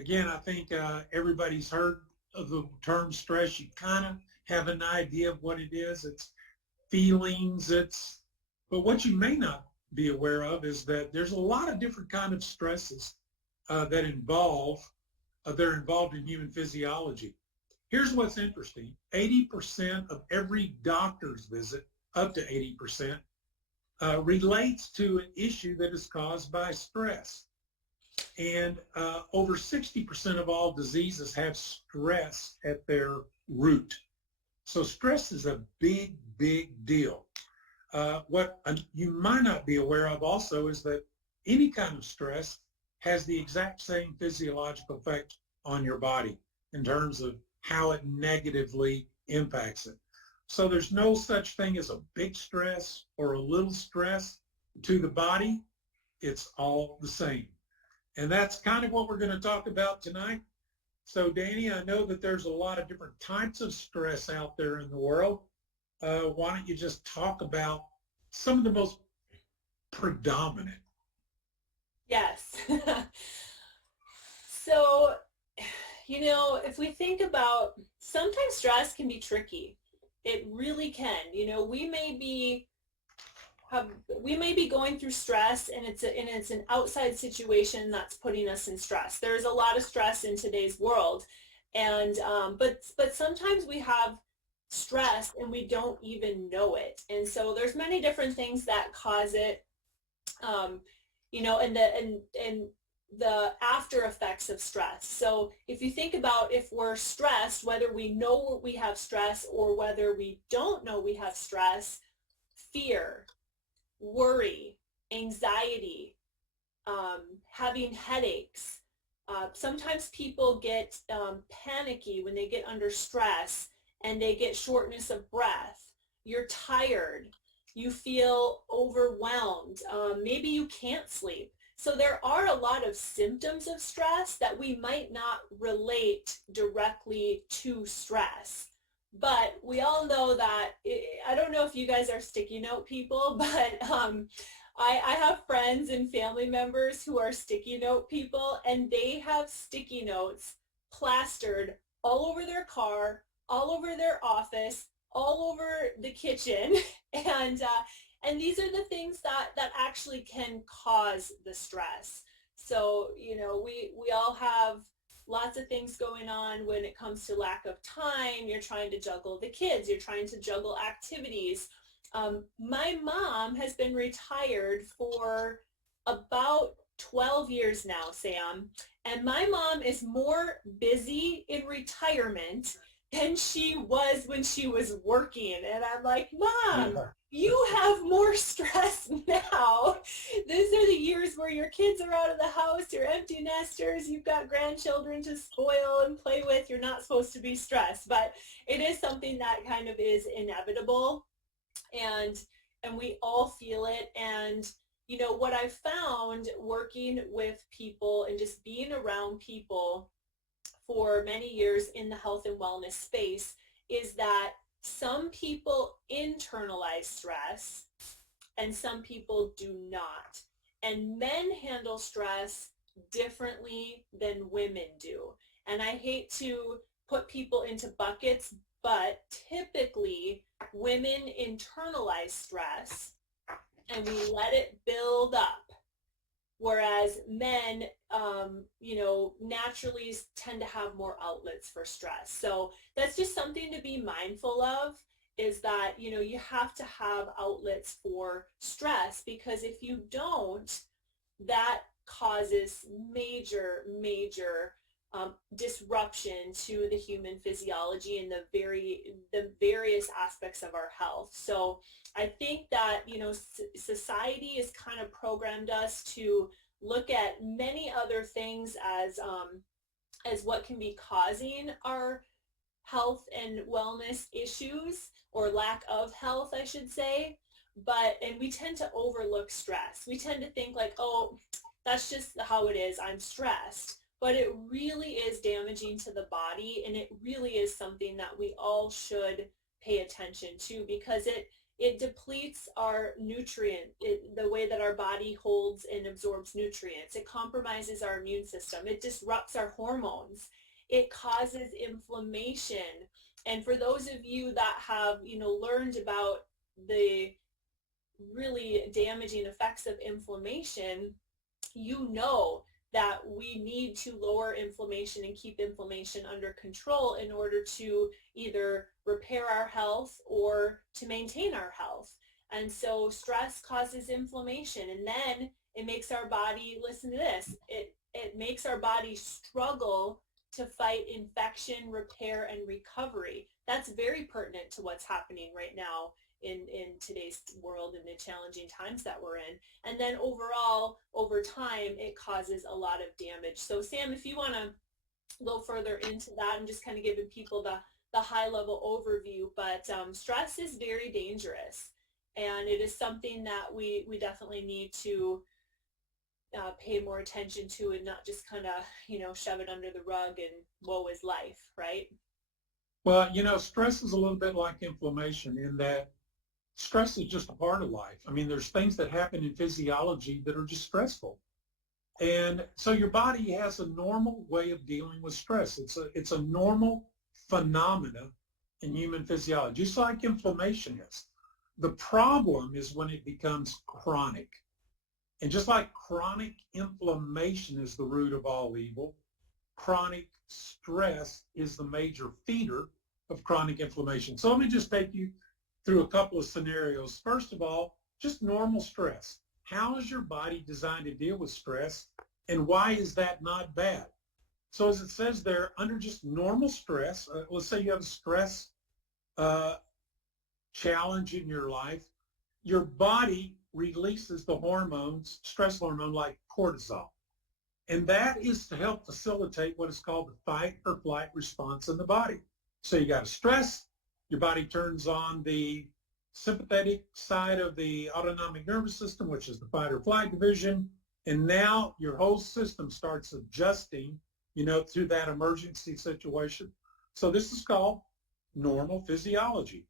again, I think everybody's heard of the term stress. You kind of have an idea of what it is. It's feelings. But what you may not be aware of is that there's a lot of different kind of stresses that they're involved in human physiology. Here's what's interesting. 80% of every doctor's visit, up to 80%, relates to an issue that is caused by stress. And over 60% of all diseases have stress at their root. So stress is a big, big deal. What you might not be aware of also is that any kind of stress has the exact same physiological effect on your body in terms of how it negatively impacts it. So there's no such thing as a big stress or a little stress to the body. It's all the same. And that's kind of what we're going to talk about tonight. So Danny, I know that there's a lot of different types of stress out there in the world. Why don't you just talk about some of the most predominant? Yes. So, if we think about, sometimes stress can be tricky. It really can. We may be going through stress, and it's an outside situation that's putting us in stress. There's a lot of stress in today's world, and but sometimes we have stress and we don't even know it. And so there's many different things that cause it, and the after effects of stress. So if you think about, if we're stressed, whether we know we have stress or whether we don't know we have stress, fear, worry, anxiety, having headaches. Sometimes people get panicky when they get under stress, and they get shortness of breath. You're tired. You feel overwhelmed. Maybe you can't sleep. So there are a lot of symptoms of stress that we might not relate directly to stress. But we all know that, I don't know if you guys are sticky note people, but I have friends and family members who are sticky note people, and they have sticky notes plastered all over their car, all over their office, all over the kitchen. And these are the things that actually can cause the stress. So, we all have lots of things going on when it comes to lack of time. You're trying to juggle the kids. You're trying to juggle activities. My mom has been retired for about 12 years now, Sam. And my mom is more busy in retirement than she was when she was working. And I'm like, Mom, Yeah. you have more stress now. These are the years where your kids are out of the house, you're empty nesters, you've got grandchildren to spoil and play with. You're not supposed to be stressed, but it is something that kind of is inevitable, and we all feel it. And what I've found working with people and just being around people for many years in the health and wellness space is that some people internalize stress and some people do not. And men handle stress differently than women do. And I hate to put people into buckets, but typically women internalize stress and we let it build up. Whereas men, naturally tend to have more outlets for stress. So that's just something to be mindful of, is that, you have to have outlets for stress, because if you don't, that causes major, major disruption to the human physiology and the various aspects of our health. So I think that society has kind of programmed us to look at many other things as what can be causing our health and wellness issues, or lack of health, I should say. And we tend to overlook stress. We tend to think like, oh, that's just how it is, I'm stressed. But it really is damaging to the body, and it really is something that we all should pay attention to, because it depletes our the way that our body holds and absorbs nutrients. It compromises our immune system. It disrupts our hormones. It causes inflammation. And for those of you that have, learned about the really damaging effects of inflammation, you know that we need to lower inflammation and keep inflammation under control in order to either repair our health or to maintain our health. And so stress causes inflammation, and then it makes our body, listen to this, it makes our body struggle to fight infection, repair, and recovery. That's very pertinent to what's happening right now in today's world and the challenging times that we're in. And then overall, over time, it causes a lot of damage. So Sam, if you want to go further into that, I'm just kind of giving people the high level overview, but stress is very dangerous. And it is something that we definitely need to pay more attention to, and not just kind of, shove it under the rug and woe is life, right? Well, stress is a little bit like inflammation in that stress is just a part of life. I mean, there's things that happen in physiology that are just stressful. And so your body has a normal way of dealing with stress. It's a normal phenomena in human physiology, just like inflammation is. The problem is when it becomes chronic. And just like chronic inflammation is the root of all evil, chronic stress is the major feeder of chronic inflammation. So let me just take you through a couple of scenarios. First of all, just normal stress. How is your body designed to deal with stress, and why is that not bad? So as it says there, under just normal stress, let's say you have a stress challenge in your life, your body releases the hormones, stress hormone like cortisol. And that is to help facilitate what is called the fight or flight response in the body. So you got a stress, your body turns on the sympathetic side of the autonomic nervous system, which is the fight or flight division. And now your whole system starts adjusting, to that emergency situation. So this is called normal physiology.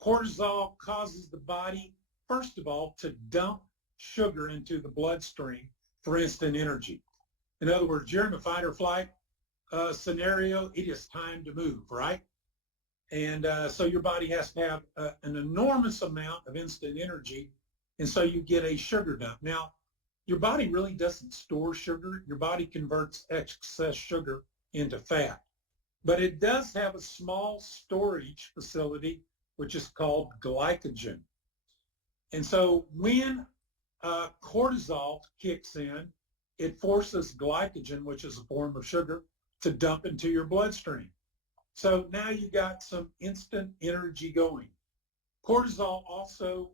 Cortisol causes the body, first of all, to dump sugar into the bloodstream for instant energy. In other words, you're in a fight or flight scenario, it is time to move, right? And so your body has to have an enormous amount of instant energy, and so you get a sugar dump. Now, your body really doesn't store sugar. Your body converts excess sugar into fat. But it does have a small storage facility, which is called glycogen. And so when cortisol kicks in, it forces glycogen, which is a form of sugar, to dump into your bloodstream. So now you got some instant energy going. Cortisol also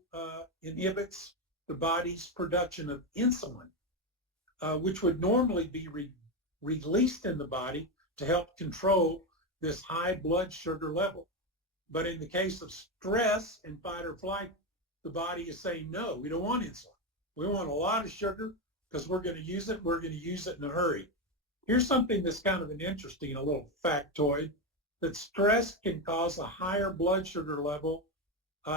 inhibits the body's production of insulin, which would normally be released in the body to help control this high blood sugar level. But in the case of stress and fight or flight, the body is saying, no, we don't want insulin. We want a lot of sugar because we're going to use it. We're going to use it in a hurry. Here's something that's kind of an interesting, a little factoid, that stress can cause a higher blood sugar level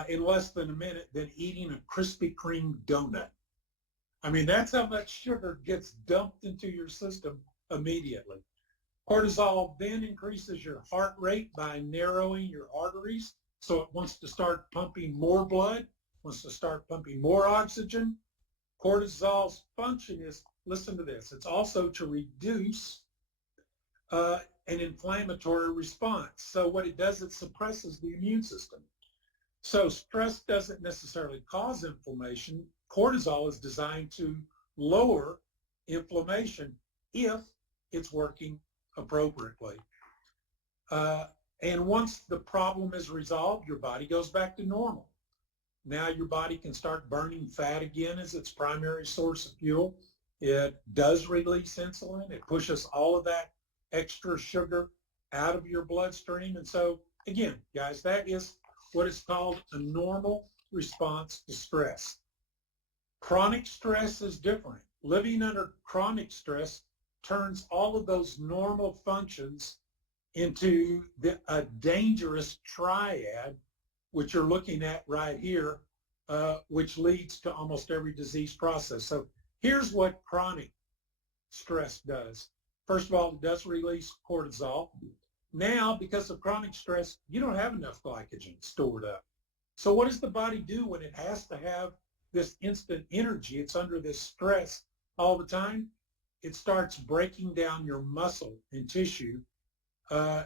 in less than a minute than eating a Krispy Kreme donut. I mean, that's how much sugar gets dumped into your system immediately. Cortisol then increases your heart rate by narrowing your arteries. So it wants to start pumping more blood, wants to start pumping more oxygen. Cortisol's function is, listen to this, it's also to reduce an inflammatory response. So what it does, it suppresses the immune system. So stress doesn't necessarily cause inflammation. Cortisol is designed to lower inflammation if it's working appropriately. And once the problem is resolved, your body goes back to normal. Now your body can start burning fat again as its primary source of fuel. It does release insulin. It pushes all of that extra sugar out of your bloodstream. And so, again, guys, that is what is called a normal response to stress. Chronic stress is different. Living under chronic stress turns all of those normal functions into a dangerous triad which you're looking at right here, which leads to almost every disease process. So here's what chronic stress does. First of all, it does release cortisol. Now, because of chronic stress, you don't have enough glycogen stored up. So what does the body do when it has to have this instant energy? It's under this stress all the time. It starts breaking down your muscle and tissue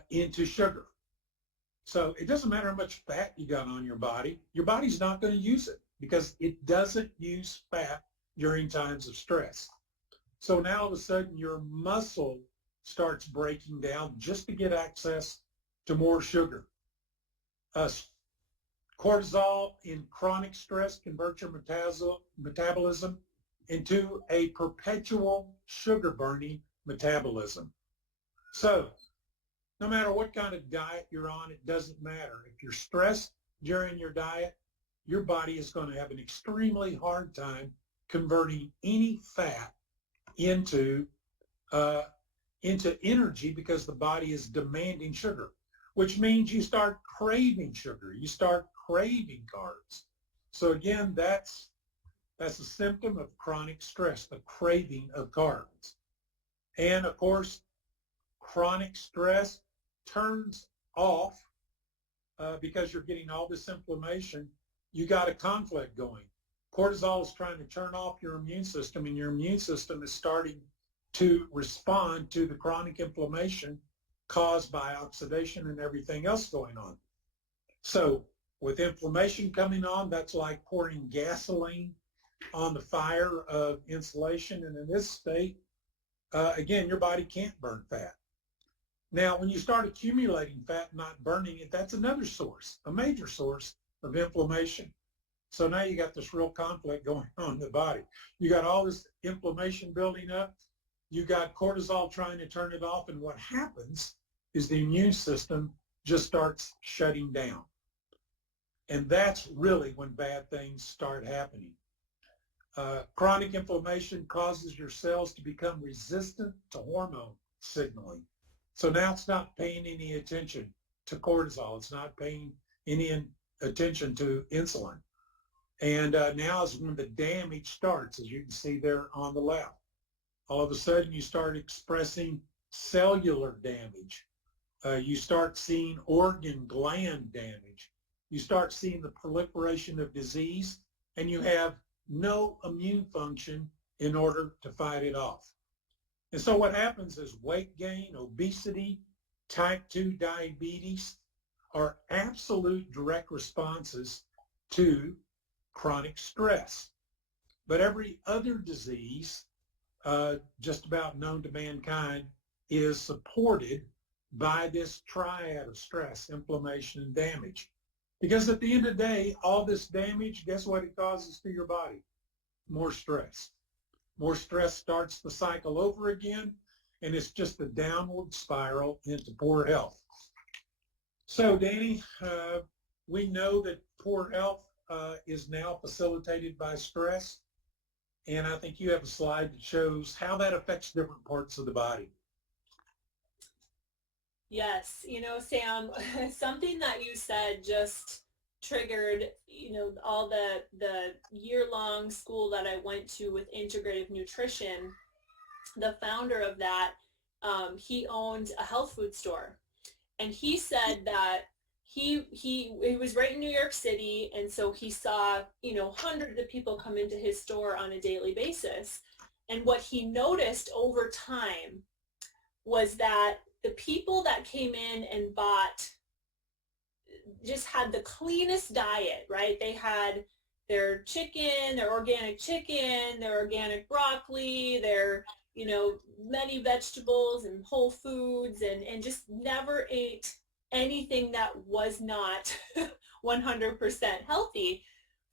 into sugar. So it doesn't matter how much fat you got on your body's not going to use it because it doesn't use fat during times of stress. So now all of a sudden your muscle starts breaking down just to get access to more sugar. Cortisol in chronic stress converts your metabolism into a perpetual sugar burning metabolism. So no matter what kind of diet you're on, it doesn't matter. If you're stressed during your diet, your body is going to have an extremely hard time converting any fat into energy because the body is demanding sugar, which means you start craving sugar. You start craving carbs. So again, that's a symptom of chronic stress, the craving of carbs. And of course, chronic stress turns off because you're getting all this inflammation. You got a conflict going. Cortisol is trying to turn off your immune system, and your immune system is starting to respond to the chronic inflammation caused by oxidation and everything else going on. So with inflammation coming on, that's like pouring gasoline on the fire of insulation. And in this state, again, your body can't burn fat. Now, when you start accumulating fat, not burning it, that's another source, a major source of inflammation. So now you got this real conflict going on in the body. You got all this inflammation building up. You got cortisol trying to turn it off. And what happens is the immune system just starts shutting down. And that's really when bad things start happening. Chronic inflammation causes your cells to become resistant to hormone signaling. So now it's not paying any attention to cortisol. It's not paying any attention to insulin. And now is when the damage starts, as you can see there on the left. All of a sudden, you start expressing cellular damage. You start seeing organ gland damage. You start seeing the proliferation of disease, and you have no immune function in order to fight it off. And so what happens is weight gain, obesity, type 2 diabetes are absolute direct responses to chronic stress. But every other disease, just about known to mankind, is supported by this triad of stress, inflammation, and damage. Because at the end of the day, all this damage, guess what it causes to your body? More stress. More stress starts the cycle over again, and it's just a downward spiral into poor health. So, Danny, we know that poor health is now facilitated by stress, and I think you have a slide that shows how that affects different parts of the body. Yes, Sam, something that you said just triggered, all the year-long school that I went to with integrative nutrition. The founder of that, he owned a health food store, and he said that he was right in New York City, and so he saw, hundreds of people come into his store on a daily basis. And what he noticed over time was that the people that came in and bought just had the cleanest diet, right? They had their chicken, their organic broccoli, their, many vegetables and whole foods, and just never ate anything that was not 100% healthy.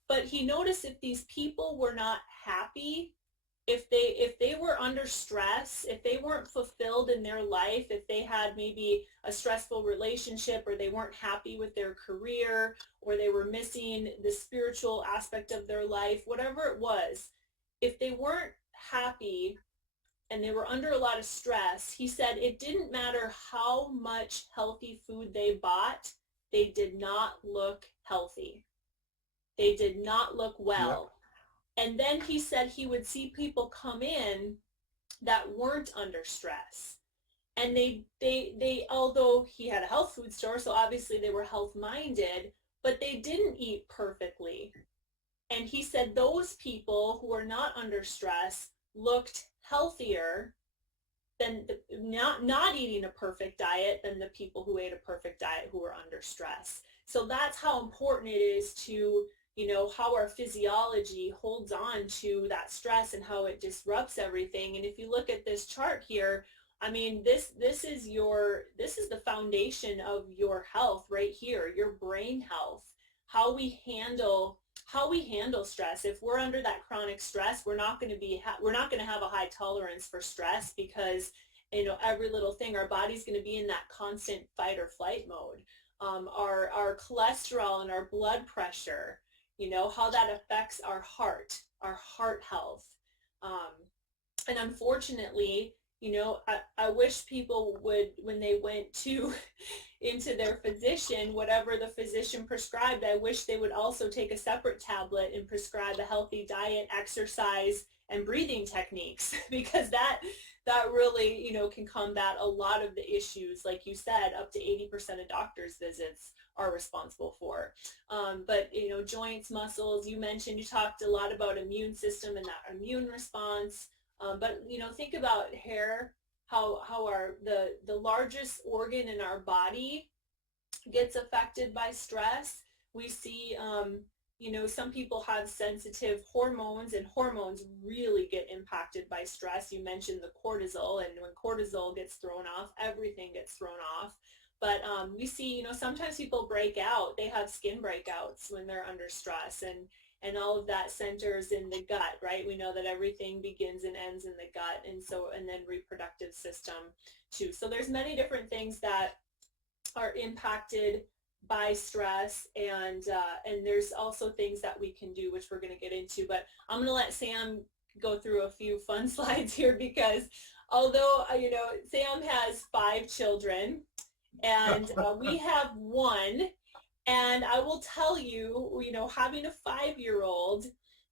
But he noticed if these people were not happy, if they were under stress, if they weren't fulfilled in their life, if they had maybe a stressful relationship, or they weren't happy with their career, or they were missing the spiritual aspect of their life, whatever it was, if they weren't happy and they were under a lot of stress, he said it didn't matter how much healthy food they bought, they did not look healthy. They did not look well. Yep. And then he said he would see people come in that weren't under stress. And they although he had a health food store, so obviously they were health minded, but they didn't eat perfectly. And he said those people who were not under stress looked healthier than not eating a perfect diet than the people who ate a perfect diet who were under stress. So that's how important it is to, how our physiology holds on to that stress and how it disrupts everything. And if you look at this chart here, I mean, this is the foundation of your health right here, your brain health, how we handle stress. If we're under that chronic stress, we're not going to have a high tolerance for stress, because every little thing, our body's going to be in that constant fight or flight mode. Our cholesterol and our blood pressure, how that affects our heart health. And unfortunately, I wish people would, when they went into their physician, whatever the physician prescribed, I wish they would also take a separate tablet and prescribe a healthy diet, exercise, and breathing techniques, because that really, can combat a lot of the issues, like you said, up to 80% of doctors' visits are responsible for. But, joints, muscles, you talked a lot about immune system and that immune response. But think about hair, how the largest organ in our body gets affected by stress. We see some people have sensitive hormones, and hormones really get impacted by stress. You mentioned the cortisol, and when cortisol gets thrown off, everything gets thrown off. But we see, sometimes people break out. They have skin breakouts when they're under stress, and all of that centers in the gut, right? We know that everything begins and ends in the gut, and then reproductive system too. So there's many different things that are impacted by stress, and there's also things that we can do, which we're going to get into. But I'm going to let Sam go through a few fun slides here, because although Sam has 5 children, and we have 1. And I will tell you, having a 5-year-old,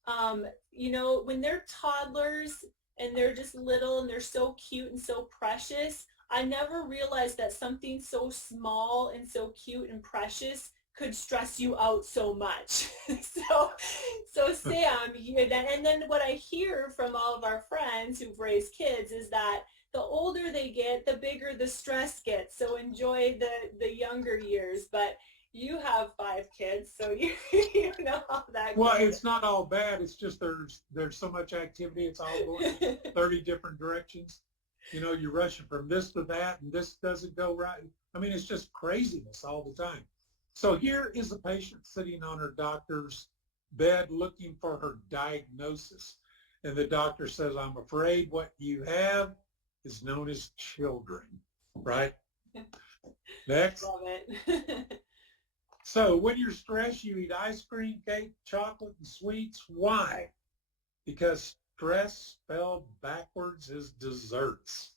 when they're toddlers and they're just little and they're so cute and so precious, I never realized that something so small and so cute and precious could stress you out so much. so Sam, and then what I hear from all of our friends who've raised kids is that the older they get, the bigger the stress gets. So enjoy the younger years. But you have 5 kids, so you know how that goes. Well, it's not all bad. It's just there's so much activity. It's all going 30 different directions. You're rushing from this to that, and this doesn't go right. I mean, it's just craziness all the time. So here is a patient sitting on her doctor's bed looking for her diagnosis. And the doctor says, "I'm afraid what you have is known as children," right? Next. Love it. So when you're stressed, you eat ice cream, cake, chocolate, and sweets. Why? Because stress spelled backwards is desserts.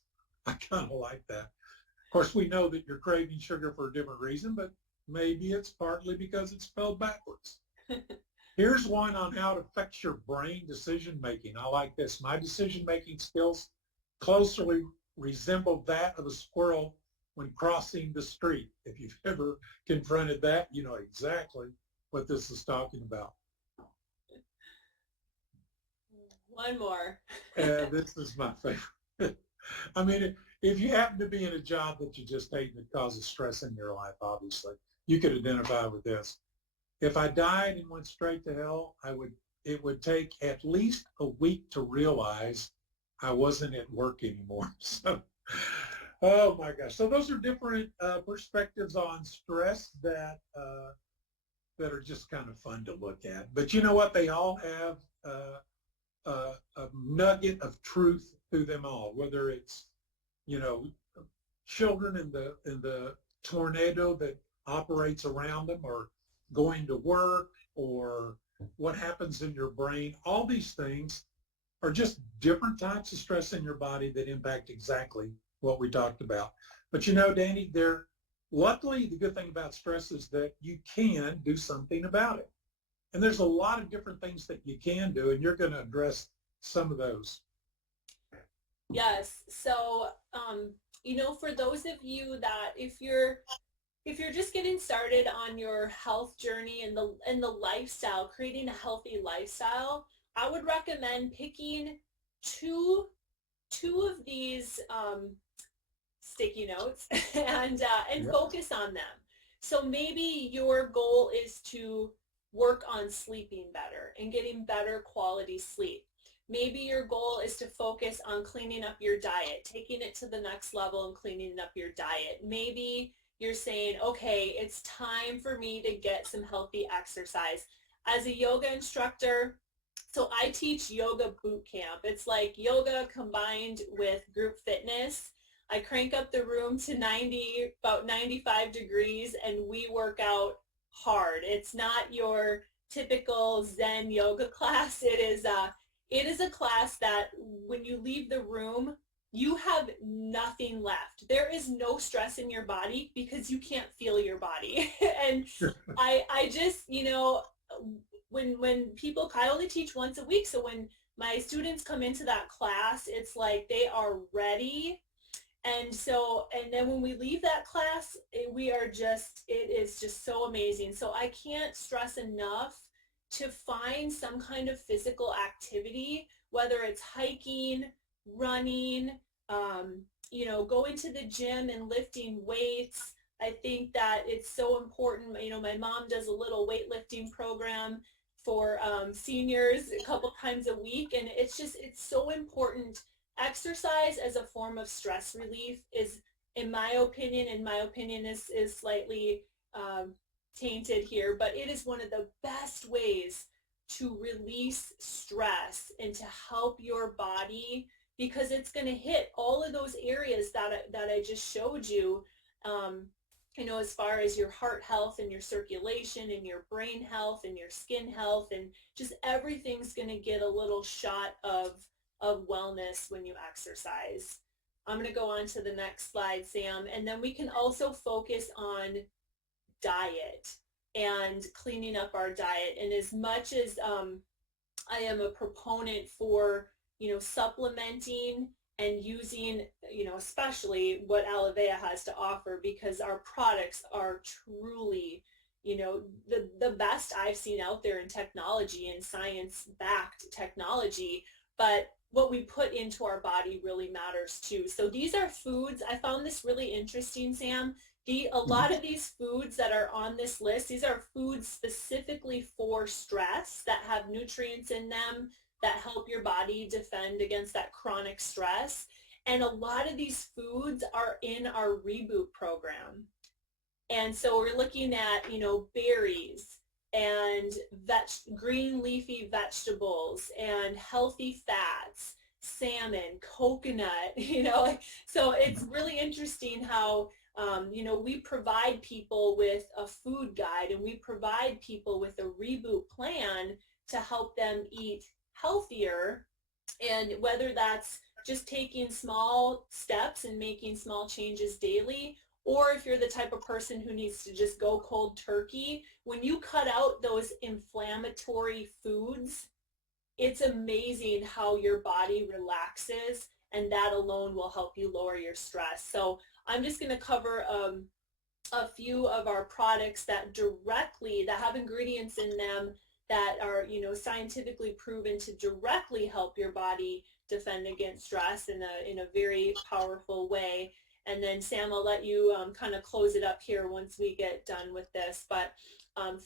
I kind of like that. Of course, we know that you're craving sugar for a different reason, but maybe it's partly because it's spelled backwards. Here's one on how it affects your brain decision-making. I like this. My decision-making skills closely resemble that of a squirrel when crossing the street. If you've ever confronted that, you know exactly what this is talking about. One more. This is my favorite. I mean, if you happen to be in a job that you just hate and it causes stress in your life, obviously, you could identify with this. If I died and went straight to hell, it would take at least a week to realize I wasn't at work anymore. So, oh my gosh. So those are different perspectives on stress that are just kind of fun to look at. But you know what? They all have a nugget of truth through them all, whether it's, children in the tornado that operates around them, or going to work, or what happens in your brain. All these things are just different types of stress in your body that impact exactly what we talked about. But Danny, they're Luckily, the good thing about stress is that you can do something about it. And there's a lot of different things that you can do, and you're going to address some of those. Yes. So, for those of you that if you're just getting started on your health journey and the lifestyle, creating a healthy lifestyle, I would recommend picking two two of these sticky notes and Yep. focus on them. So maybe your goal is to work on sleeping better and getting better quality sleep. Maybe your goal is to focus on cleaning up your diet, taking it to the next level and cleaning up your diet. Maybe you're saying, okay, it's time for me to get some healthy exercise. As a yoga instructor, so I teach yoga boot camp. It's like yoga combined with group fitness. I crank up the room to 90, about 95 degrees, and we work out hard. It's not your typical Zen yoga class. It is a class that when you leave the room, you have nothing left. There is no stress in your body because you can't feel your body. And I just, when people, I only teach once a week. So when my students come into that class, it's like they are ready. And then when we leave that class, it is just so amazing. So I can't stress enough to find some kind of physical activity, whether it's hiking, running, going to the gym and lifting weights. I think that it's so important. My mom does a little weightlifting program for seniors a couple times a week, and it's so important. Exercise as a form of stress relief is, in my opinion, is slightly tainted here, but it is one of the best ways to release stress and to help your body, because it's going to hit all of those areas that I just showed you, as far as your heart health and your circulation and your brain health and your skin health, and just everything's going to get a little shot of wellness when you exercise. I'm going to go on to the next slide, Sam, and then we can also focus on diet and cleaning up our diet. And as much as I am a proponent for, supplementing and using, especially what Alavea has to offer, because our products are truly, the best I've seen out there in technology and science-backed technology. But what we put into our body really matters too. So these are foods. I found this really interesting, Sam. A lot of these foods that are on this list, these are foods specifically for stress that have nutrients in them that help your body defend against that chronic stress. And a lot of these foods are in our reboot program. And so we're looking at, berries and green leafy vegetables and healthy fats, salmon, coconut, so it's really interesting how, we provide people with a food guide, and we provide people with a reboot plan to help them eat healthier. And whether that's just taking small steps and making small changes daily, or if you're the type of person who needs to just go cold turkey, when you cut out those inflammatory foods, it's amazing how your body relaxes, and that alone will help you lower your stress. So I'm just going to cover a few of our products that have ingredients in them that are, scientifically proven to directly help your body defend against stress in a very powerful way. And then Sam, I'll let you kind of close it up here once we get done with this. But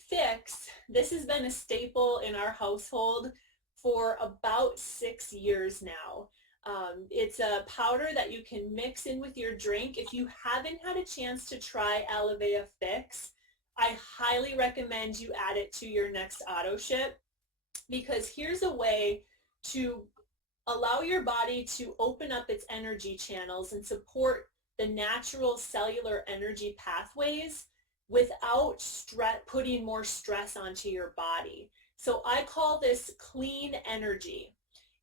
Fix, this has been a staple in our household for about 6 years now. It's a powder that you can mix in with your drink. If you haven't had a chance to try Alavea Fix, I highly recommend you add it to your next auto ship, because here's a way to allow your body to open up its energy channels and support the natural cellular energy pathways without putting more stress onto your body. So I call this clean energy.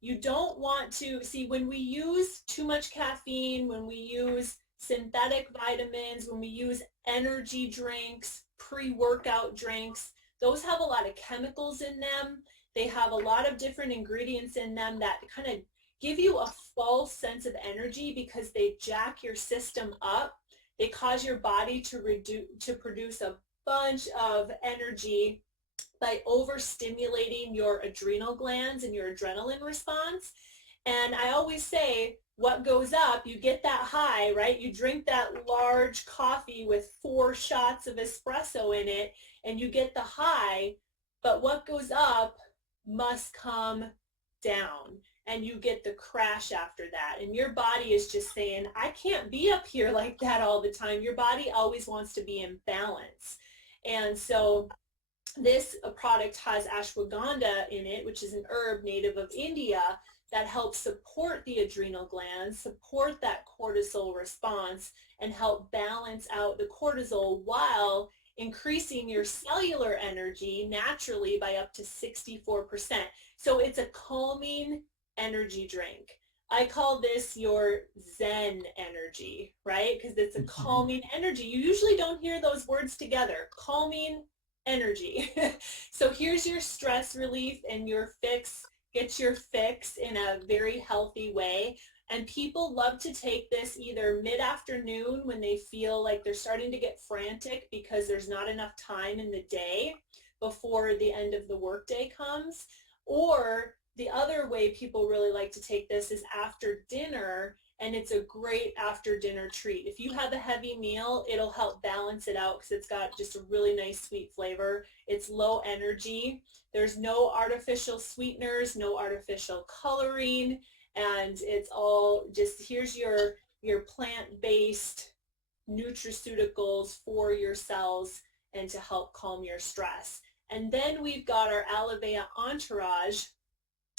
You don't want to see, when we use too much caffeine, when we use synthetic vitamins, when we use energy drinks, pre-workout drinks, those have a lot of chemicals in them. They have a lot of different ingredients in them that kind of give you a false sense of energy because they jack your system up. They cause your body to produce a bunch of energy by overstimulating your adrenal glands and your adrenaline response. And I always say, what goes up, you get that high, right? You drink that large coffee with 4 shots of espresso in it, and you get the high, but what goes up must come down, and you get the crash after that. And your body is just saying, I can't be up here like that all the time. Your body always wants to be in balance. And so this product has ashwagandha in it, which is an herb native of India that helps support the adrenal glands, support that cortisol response, and help balance out the cortisol while increasing your cellular energy naturally by up to 64%. So it's a calming energy drink. I call this your Zen energy, right? Because it's a calming energy. You usually don't hear those words together. Calming energy. So here's your stress relief and your fix. Get your fix in a very healthy way. And people love to take this either mid-afternoon when they feel like they're starting to get frantic because there's not enough time in the day before the end of the workday comes. Or the other way people really like to take this is after dinner, and it's a great after dinner treat. If you have a heavy meal, it'll help balance it out because it's got just a really nice sweet flavor. It's low energy. There's no artificial sweeteners, no artificial coloring, and it's all just, here's your plant-based nutraceuticals for your cells and to help calm your stress. And then we've got our Alivea Entourage.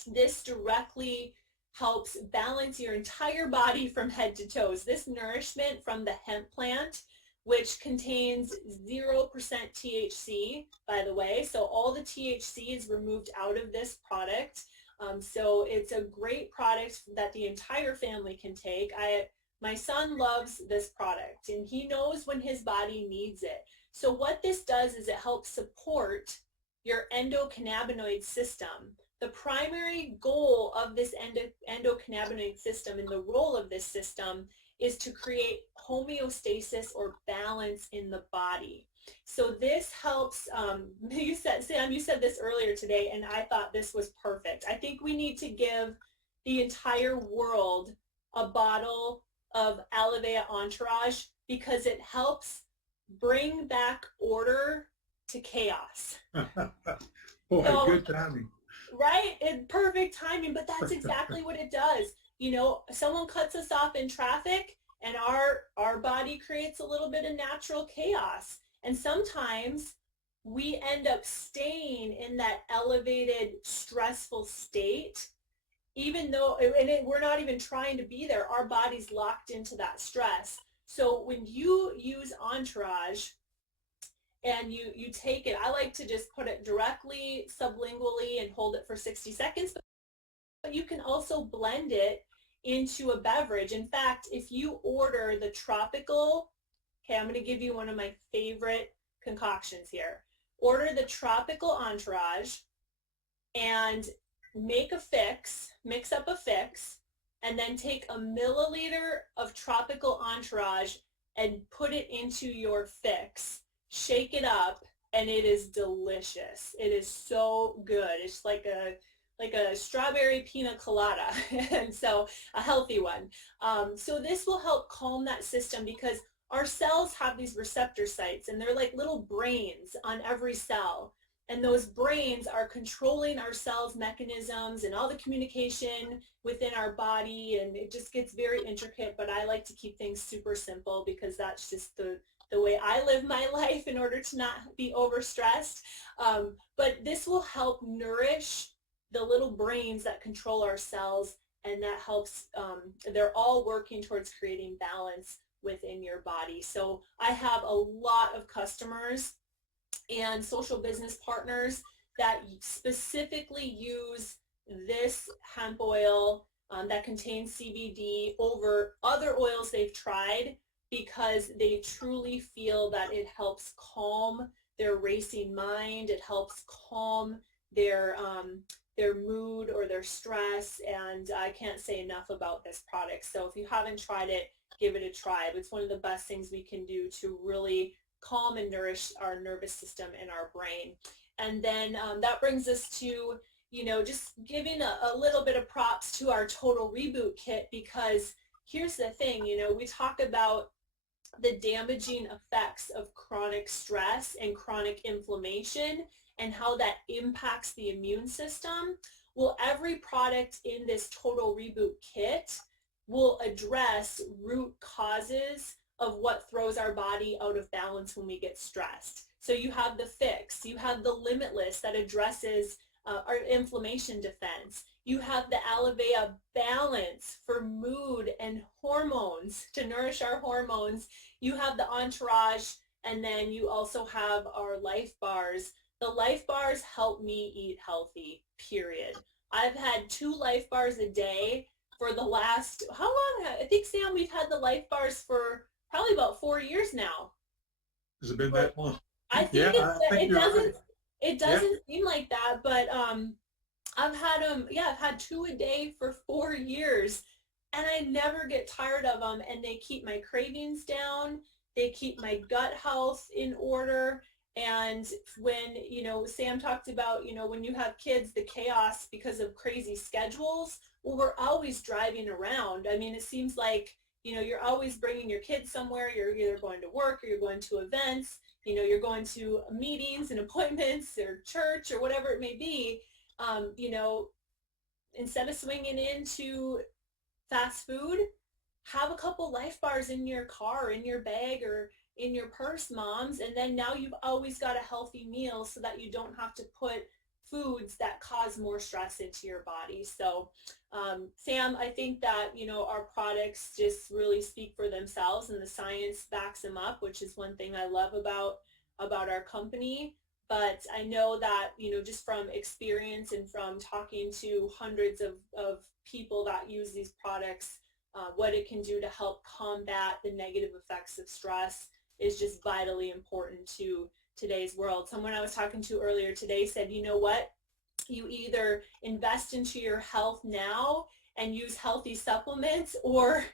This directly helps balance your entire body from head to toes. This nourishment from the hemp plant, which contains 0% THC, by the way. So all the THC is removed out of this product. So it's a great product that the entire family can take. My son loves this product, and he knows when his body needs it. So what this does is it helps support your endocannabinoid system. The primary goal of this endocannabinoid system and the role of this system is to create homeostasis or balance in the body. So this helps, Sam, you said this earlier today, and I thought this was perfect. I think we need to give the entire world a bottle of Alivea Entourage because it helps bring back order to chaos. Boy, So, good timing. right? Perfect timing, but that's exactly what it does. You know, someone cuts us off in traffic and our body creates a little bit of natural chaos. And sometimes we end up staying in that elevated, stressful state, even though, we're not even trying to be there. Our body's locked into that stress. So when you use Entourage, and you take it, I like to just put it directly sublingually and hold it for 60 seconds, but you can also blend it into a beverage. In fact, if you order the tropical, okay, I'm going to give you one of my favorite concoctions here. Order the tropical Entourage and make a fix, mix up a fix, and then take a milliliter of tropical Entourage and put it into your fix. Shake it up, and it is delicious. It is so good. It's like a strawberry pina colada, and so a healthy one. So this will help calm that system because our cells have these receptor sites, and they're like little brains on every cell. And those brains are controlling our cells' mechanisms and all the communication within our body, and it just gets very intricate, but I like to keep things super simple because that's just the way I live my life in order to not be overstressed. But this will help nourish the little brains that control our cells, and that helps, they're all working towards creating balance within your body. So I have a lot of customers and social business partners that specifically use this hemp oil that contains CBD over other oils they've tried because they truly feel that it helps calm their racing mind. It helps calm their mood or their stress. And I can't say enough about this product. So if you haven't tried it, give it a try. It's one of the best things we can do to really calm and nourish our nervous system and our brain. And then that brings us to, just giving a little bit of props to our total reboot kit, because here's the thing, we talk about the damaging effects of chronic stress and chronic inflammation and how that impacts the immune system. Well, every product in this total reboot kit will address root causes of what throws our body out of balance when we get stressed. So you have the fix, you have the limitless that addresses our inflammation defense. You have the Alevea balance for mood and hormones to nourish our hormones. You have the entourage, and then you also have our life bars. The life bars help me eat healthy, period. I've had 2 life bars a day for the last, how long? I think, Sam, we've had the life bars for probably about 4 years now. Has it been that long? I think it doesn't right. it doesn't seem like that, but I've had them, I've had 2 a day for 4 years, and I never get tired of them, and they keep my cravings down. They keep my gut health in order. And when, Sam talked about, when you have kids, the chaos because of crazy schedules, well, we're always driving around. I mean, it seems like, you're always bringing your kids somewhere. You're either going to work or you're going to events, you're going to meetings and appointments or church or whatever it may be. Instead of swinging into fast food, have a couple Life Bars in your car, in your bag, or in your purse, moms. And then now you've always got a healthy meal so that you don't have to put foods that cause more stress into your body. So Sam, I think that, our products just really speak for themselves, and the science backs them up, which is one thing I love about our company. But I know that, just from experience and from talking to hundreds of people that use these products, what it can do to help combat the negative effects of stress is just vitally important to today's world. Someone I was talking to earlier today said, you know what? You either invest into your health now and use healthy supplements, or,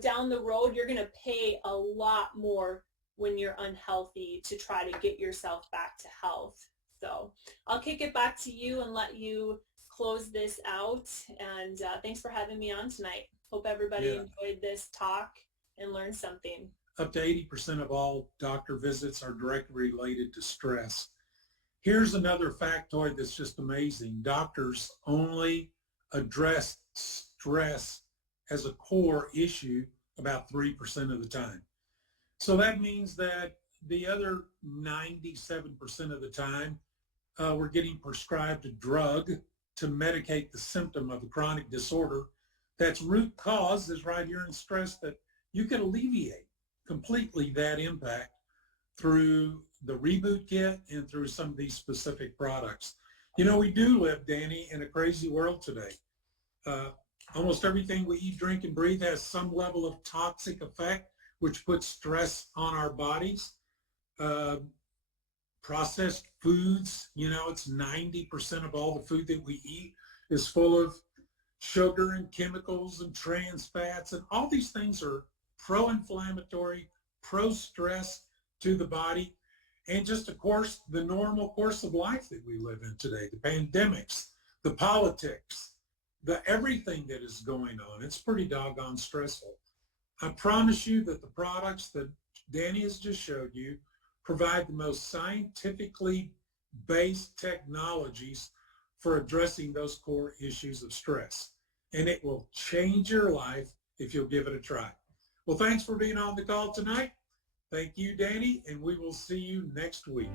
down the road, you're going to pay a lot more when you're unhealthy to try to get yourself back to health. So I'll kick it back to you and let you close this out. And thanks for having me on tonight. Hope everybody enjoyed this talk and learned something. Up to 80% of all doctor visits are directly related to stress. Here's another factoid that's just amazing. Doctors only address stress as a core issue about 3% of the time. So that means that the other 97% of the time, we're getting prescribed a drug to medicate the symptom of a chronic disorder that's root cause is right here in stress, that you can alleviate completely that impact through the reboot kit and through some of these specific products. We do live, Danny, in a crazy world today. Almost everything we eat, drink, and breathe has some level of toxic effect, which puts stress on our bodies. Processed foods, it's 90% of all the food that we eat is full of sugar and chemicals and trans fats, and all these things are pro-inflammatory, pro-stress to the body, and just, of course, the normal course of life that we live in today, the pandemics, the politics, the everything that is going on. It's pretty doggone stressful. I promise you that the products that Danny has just showed you provide the most scientifically based technologies for addressing those core issues of stress. And it will change your life if you'll give it a try. Well, thanks for being on the call tonight. Thank you, Danny, and we will see you next week.